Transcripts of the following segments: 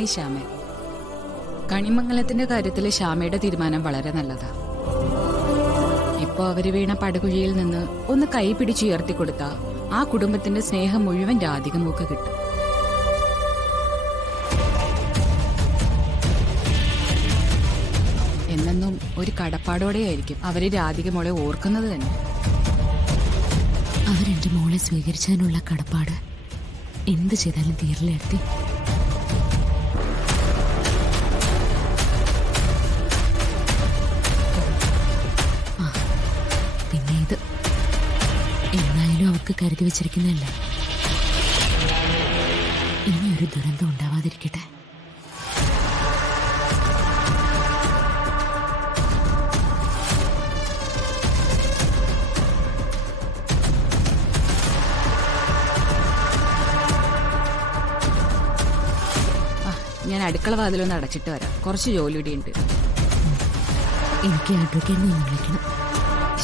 നന്നായി ശ്യാമ. കണിമംഗലത്തിന്റെ കാര്യത്തില് ശ്യാമയുടെ തീരുമാനം വളരെ നല്ലതാ. ഇപ്പൊ അവര് വീണ പടുകുഴിയിൽ നിന്ന് ഒന്ന് കൈ പിടിച്ചുയർത്തിക്കൊടുത്ത ആ കുടുംബത്തിന്റെ സ്നേഹം മുഴുവൻ രാധിക മൂക്ക് കിട്ടും. എന്നെന്നും ഒരു കടപ്പാടോടെയായിരിക്കും അവര് രാധിക മോളെ ഓർക്കുന്നത് തന്നെ. അവരെന്റെ മോളെ സ്വീകരിച്ചതിനുള്ള കടപ്പാട് എന്ത് ചെയ്താലും തീരിലെത്തി. പിന്നെ ഇത് എന്നായാലും അവർക്ക് കരുതി വെച്ചിരിക്കുന്നതല്ല. ഇനിയൊരു ദുരന്തം ഉണ്ടാവാതിരിക്കട്ടെ. ഞാൻ അടുക്കള വാതിലൊന്ന് അടച്ചിട്ട് വരാം. കുറച്ച് ജോലിയുടെ ഉണ്ട്. എനിക്ക് അഡ്വക്കേറ്റിനെ ഒന്ന് വിളിക്കണം.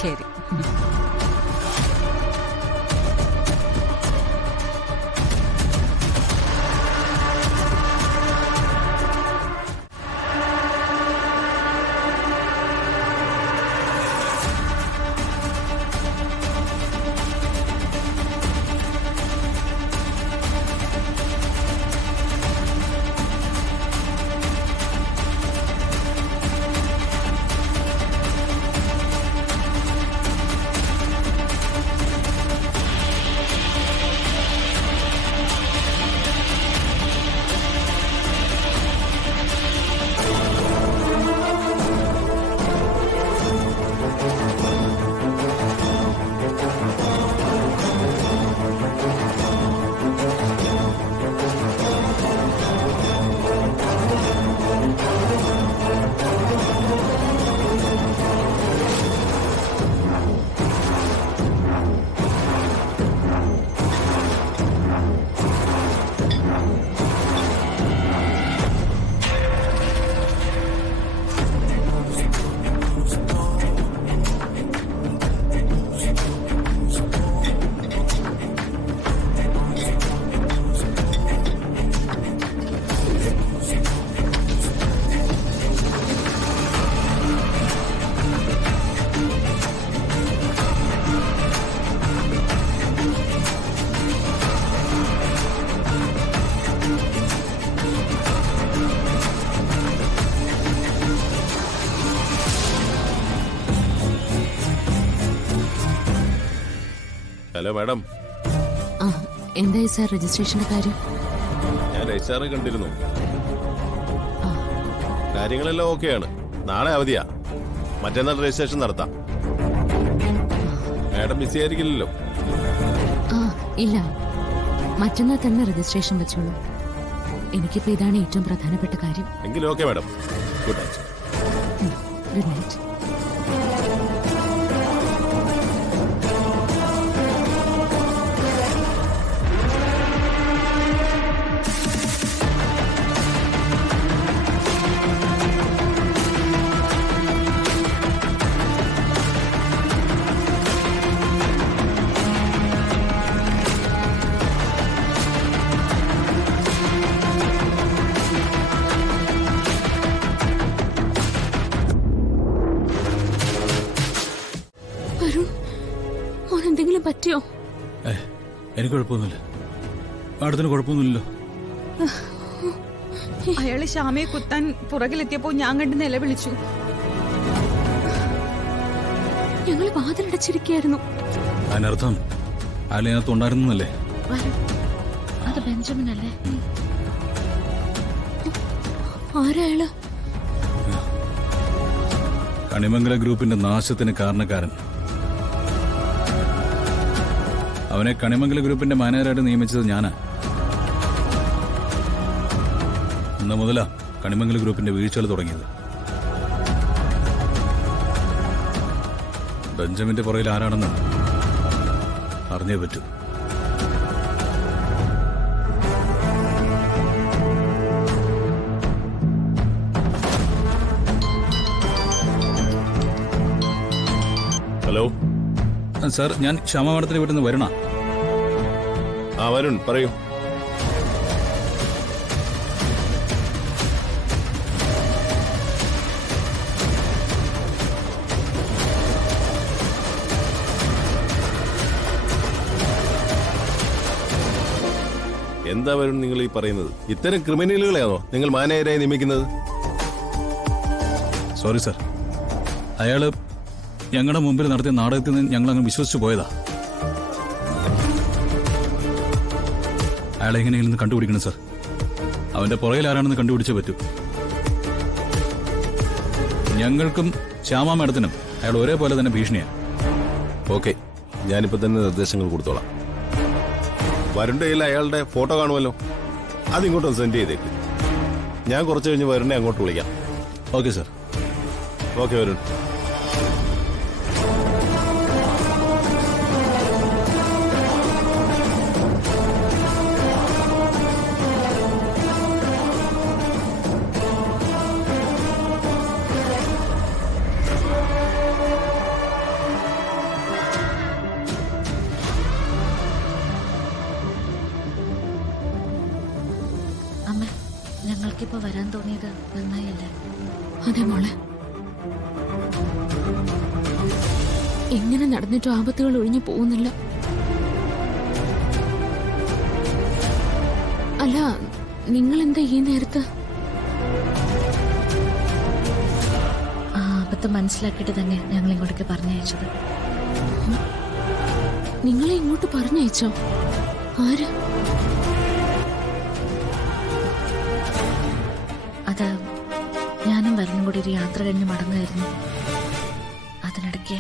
ശരി. Hello madam. എന്തായി സാർ രജിസ്ട്രേഷന്റെ കാര്യം? ഞാൻ രജിസ്ട്രാറെ കണ്ടിരുന്നു. കാര്യങ്ങളെല്ലാം ഓക്കെയാണ്. നാളെ അവധിയാ. മറ്റന്നാൾ രജിസ്ട്രേഷൻ നടത്താം. മാഡം ബിസി ആയിരിക്കില്ലല്ലോ? ഇല്ല, മറ്റന്നാൾ തന്നെ രജിസ്ട്രേഷൻ വെച്ചോളൂ. എനിക്കിപ്പോ ഇതാണ് ഏറ്റവും പ്രധാനപ്പെട്ട കാര്യം. എങ്കിലും okay madam. Good night. Good night. എന്തെങ്കിലും പറ്റിയോ? എനിക്ക് കുഴപ്പമൊന്നുമില്ല. മാഡത്തിന് കുഴപ്പമൊന്നുമില്ലല്ലോ? അയാള് ശ്യാമയെ കുത്താൻ പുറകിലെത്തിയപ്പോ ഞാൻ കണ്ട് നിലവിളിച്ചു. ഞങ്ങൾ വാതിലടച്ചിരിക്കായിരുന്നു. അതിനർത്ഥം അയാൾ ഇതിനകത്ത് ഉണ്ടായിരുന്നല്ലേ? അത് ബെഞ്ചമിൻ അല്ലേ? ആരായാള്? കണിമംഗല ഗ്രൂപ്പിന്റെ നാശത്തിന് കാരണക്കാരൻ. അവനെ കണിമംഗല ഗ്രൂപ്പിന്റെ മാനേജറായിട്ട് നിയമിച്ചത് ഞാനാ. ഇന്ന് മുതലാ കണിമംഗല ഗ്രൂപ്പിന്റെ വീഴ്ചകൾ തുടങ്ങിയത്. ബെഞ്ചമിന്റെ പുറകിൽ ആരാണെന്ന് അറിഞ്ഞേ പറ്റൂ. ഹലോ സാർ, ഞാൻ ശ്യാമ മാഡത്തിന്റെ വീട്ടിൽ നിന്ന് വരണ. വരുൺ പറയൂ. എന്താ വരുൺ നിങ്ങൾ ഈ പറയുന്നത്? ഇത്തരം ക്രിമിനലുകളെയാണോ നിങ്ങൾ മാനേജരായി നിയമിക്കുന്നത്? സോറി സാർ, അയാള് ഞങ്ങളുടെ മുമ്പിൽ നടത്തിയ നാടകത്തിൽ നിന്ന് ഞങ്ങൾ അങ്ങ് വിശ്വസിച്ചു പോയതാ. അയാളെ എങ്ങനെയെങ്കിലും ഒന്ന് കണ്ടുപിടിക്കണം സാർ. അവന്റെ പുറകിൽ ആരാണെന്ന് കണ്ടുപിടിച്ചേ പറ്റൂ. ഞങ്ങൾക്കും ശ്യാമ മാഡത്തിനും അയാൾ ഒരേപോലെ തന്നെ ഭീഷണിയാണ്. ഓക്കെ, ഞാനിപ്പോ തന്നെ നിർദ്ദേശങ്ങൾ കൊടുത്തോളാം. വരുണിന്റെ കയ്യിൽ അയാളുടെ ഫോട്ടോ കാണുമല്ലോ, അതിങ്ങോട്ടൊന്ന് സെൻഡ് ചെയ്തേക്ക്. ഞാൻ കുറച്ച് കഴിഞ്ഞ് വരുണിനെ അങ്ങോട്ട് വിളിക്കാം. Okay sir. ഓക്കെ വരുൺ. അമ്മ, ഞങ്ങൾക്കിപ്പോ വരാൻ തോന്നിയത് നന്നായല്ലേ? അതെ മോളെ, എങ്ങനെ നടന്നിട്ടും ആപത്തുകൾ ഒഴിഞ്ഞു പോകുന്നില്ല. അല്ല, നിങ്ങൾ എന്താ ഈ നേരത്ത്? ആ ആപത്ത് മനസ്സിലാക്കിയിട്ട് തന്നെ ഞങ്ങൾ ഇങ്ങോട്ടേക്ക് പറഞ്ഞയച്ചത്. നിങ്ങളെ ഇങ്ങോട്ട് പറഞ്ഞയച്ചോ? ആര്? അത് ഞാനും വരണം കൂടി ഒരു യാത്ര കഴിഞ്ഞ് മടങ്ങായിരുന്നു. അതിനിടയ്ക്ക്